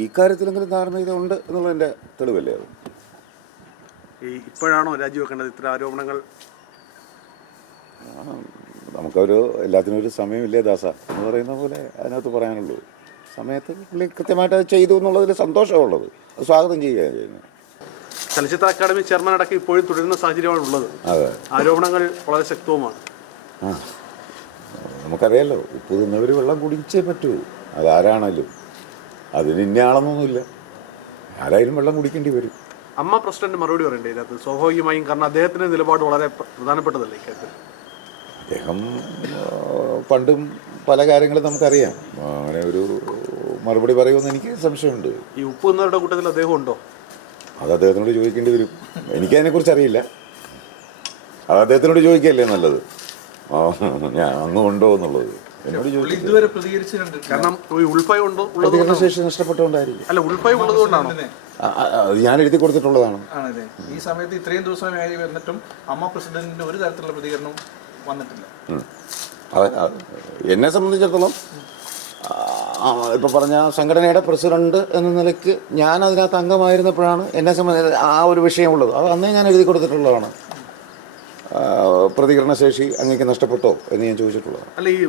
ഈ കാര്യത്തിലെങ്കിലും ധാർമ്മികത ഉണ്ട് എന്നുള്ളതിൻ്റെ തെളിവല്ലേ അത്. ഇപ്പോഴാണോ രാജിവെക്കേണ്ടത് ഇത്തരം ആരോപണങ്ങൾ? നമുക്കൊരു എല്ലാത്തിനും ഒരു സമയമില്ലേ ദാസ എന്ന് പറയുന്ന പോലെ അതിനകത്ത് പറയാനുള്ളൂ. സമയത്ത് പുള്ളി കൃത്യമായിട്ട് അത് ചെയ്തു എന്നുള്ളതിൽ സന്തോഷമുള്ളത്, അത് സ്വാഗതം ചെയ്യുകയാണ് ചെയ്യുന്നത്. ചലച്ചിത്ര അക്കാദമി ചെയർമാൻ അടക്കം ഇപ്പോഴും തുടരുന്ന സാഹചര്യമാണ് ഉള്ളത്. അതെ, ആരോപണങ്ങൾ വളരെ ശക്തവുമാണ്. നമുക്കറിയാലോ, ഉപ്പ് തിന്നവർ വെള്ളം കുടിച്ചേ പറ്റൂ. അതാരാണല്ലോ, അതിന് ഇന്ന ആളെന്നൊന്നുമില്ല, ആരായാലും വെള്ളം കുടിക്കേണ്ടി വരും. അമ്മ പ്രസിഡന്റ് മറുപടി പറയണ്ടേ ഇതിനകത്ത്? സ്വാഭാവികമായും, കാരണം അദ്ദേഹത്തിൻ്റെ നിലപാട് വളരെ പ്രധാനപ്പെട്ടതല്ലേ ഇക്കാര്യത്തിൽ. അദ്ദേഹം പണ്ടും പല കാര്യങ്ങളും നമുക്കറിയാം, അങ്ങനെ ഒരു മറുപടി പറയുമെന്ന് എനിക്ക് സംശയമുണ്ട്. ഈ ഉപ്പ് തിന്നവരുടെ കൂട്ടത്തിൽ അദ്ദേഹം ഉണ്ടോ? അത് അദ്ദേഹത്തിനോട് ചോദിക്കേണ്ടി വരും. എനിക്കതിനെക്കുറിച്ച് അറിയില്ല, അത് അദ്ദേഹത്തിനോട് ചോദിക്കുകയല്ലേ നല്ലത്. ഞാൻ അങ്ങ് ഉണ്ടോ എന്നുള്ളത് എന്നോട് ഇതുവരെ പ്രതികരിച്ചിട്ടുണ്ട്. കാരണം ഉൾഭയം ഉണ്ടോ? പ്രതികരണശേഷി നഷ്ടപ്പെട്ടുകൊണ്ടായിരിക്കും. അല്ല, ഉൾഭയം ഉള്ളതുകൊണ്ടാണോ? അത് ഞാൻ എഴുതി കൊടുത്തിട്ടുള്ളതാണ്. ആണല്ലേ? ഈ സമയത്ത് ഇത്രയും ദിവസമായി വന്നിട്ടും അമ്മ പ്രസിഡന്റിന്റെ ഒരു തരത്തിലുള്ള പ്രതികരണം വന്നിട്ടില്ല. എന്നെ സംബന്ധിച്ചിടത്തോളം ഇപ്പോൾ പറഞ്ഞ സംഘടനയുടെ പ്രസിഡന്റ് എന്ന നിലയ്ക്ക് ഞാൻ അതിനകത്ത് അംഗമായിരുന്നപ്പോഴാണ് എന്നെ സംബന്ധിച്ച് ആ ഒരു വിഷയമുള്ളത്. അത് അന്നേ ഞാൻ എഴുതി കൊടുത്തിട്ടുള്ളതാണ്. പ്രതികരണശേഷി അങ്ങേക്ക് നഷ്ടപ്പെട്ടോ എന്ന് ഞാൻ ചോദിച്ചിട്ടുള്ളത്. അല്ല, ഈ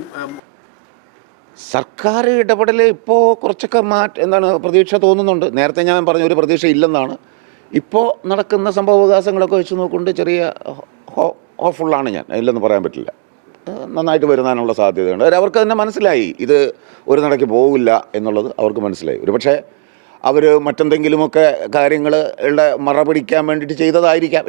സർക്കാർ ഇടപെടൽ ഇപ്പോൾ കുറച്ചൊക്കെ എന്താണ് പ്രതീക്ഷ തോന്നുന്നുണ്ട്. നേരത്തെ ഞാൻ പറഞ്ഞ ഒരു പ്രതീക്ഷ ഇല്ലെന്നാണ്. ഇപ്പോൾ നടക്കുന്ന സംഭവവികാസങ്ങളൊക്കെ വെച്ച് നോക്കുകൊണ്ട് ചെറിയ ഹോപ്പ്ഫുള്ളാണ് ഞാൻ, ഇല്ലെന്ന് പറയാൻ പറ്റില്ല. നന്നായിട്ട് വരുന്നതിനുള്ള സാധ്യതയുണ്ട്. അവർക്ക് തന്നെ മനസ്സിലായി ഇത് ഒരു നടയ്ക്ക് പോകില്ല എന്നുള്ളത് അവർക്ക് മനസ്സിലായി. ഒരു പക്ഷേ അവർ മറ്റെന്തെങ്കിലുമൊക്കെ കാര്യങ്ങളുടെ മറ പിടിക്കാൻ വേണ്ടിയിട്ട് ചെയ്തതായിരിക്കാം.